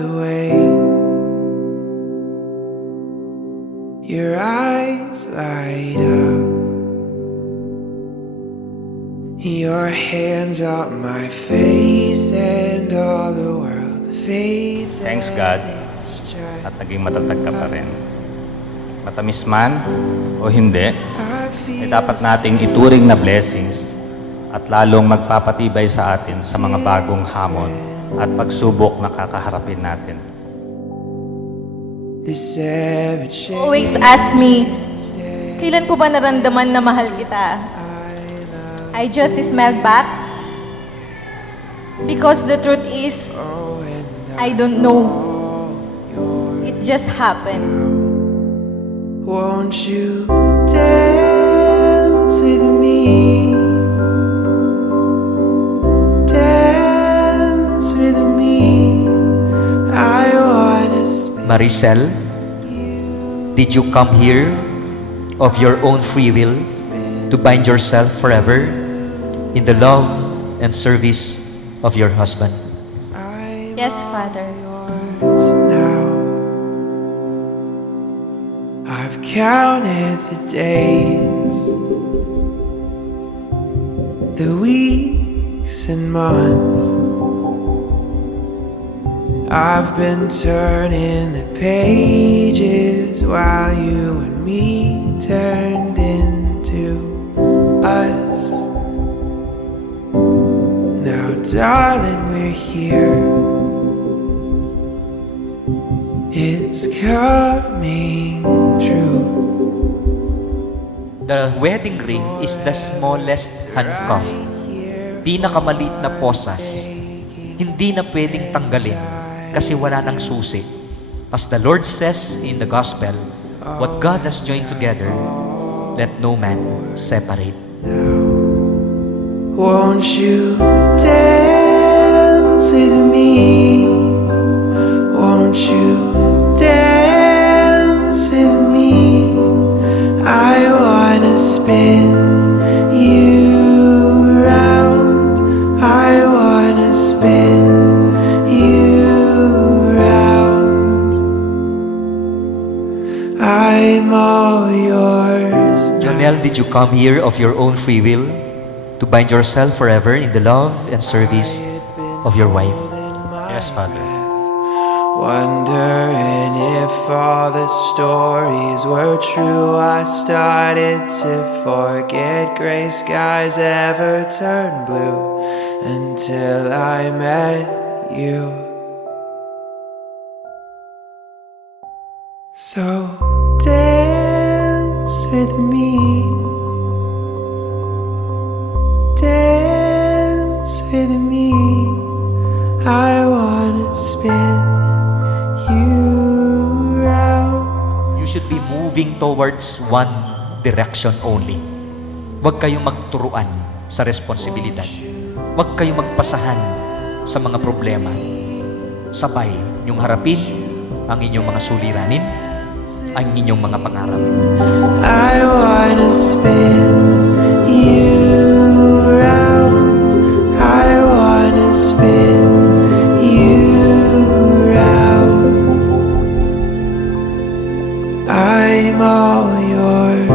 the way. Your eyes light up, your hands on my face, and all the world fades. Thanks God at naging matatag ka pa rin. Matamis man o hindi, ay dapat nating ituring na blessings at lalong magpapatibay sa atin sa mga bagong hamon at pagsubok na kakaharapin natin. Always ask me, kailan ko ba naramdaman na mahal kita? I just smiled back. Because the truth is, I don't know. It just happened. Won't you dance with me? Dance with me. I wanna spend. Maricel, did you come here of your own free will to bind yourself forever in the love and service of your husband? Yes, Father. Now I've counted the days, the weeks and months. I've been turning the pages while you and me turned into us. Now, darling, we're here. It's coming true. The wedding ring is the smallest handcuff, pinakamaliit na posas, hindi na pwedeng tanggalin kasi wala nang susi. As the Lord says in the Gospel, what God has joined together, let no man separate. Won't you dance with me? Won't you dance with me? I wanna spin you round. I wanna spin you round. I'm all yours now. Jonel, did you come here of your own free will to bind yourself forever in the love and service of your wife? Yes, Father. Wondering if all the stories were true. I started to forget gray skies ever turn blue until I met you. So dance with me, dance with me. I wanna spin you round. You should be moving towards one direction only. Huwag kayong magturuan sa responsibilidad. Huwag kayong magpasahan sa mga problema. Sabay niyong harapin ang inyong mga suliranin, ang inyong mga pangarap. I wanna spin you round. I wanna spin you round. I'm all yours.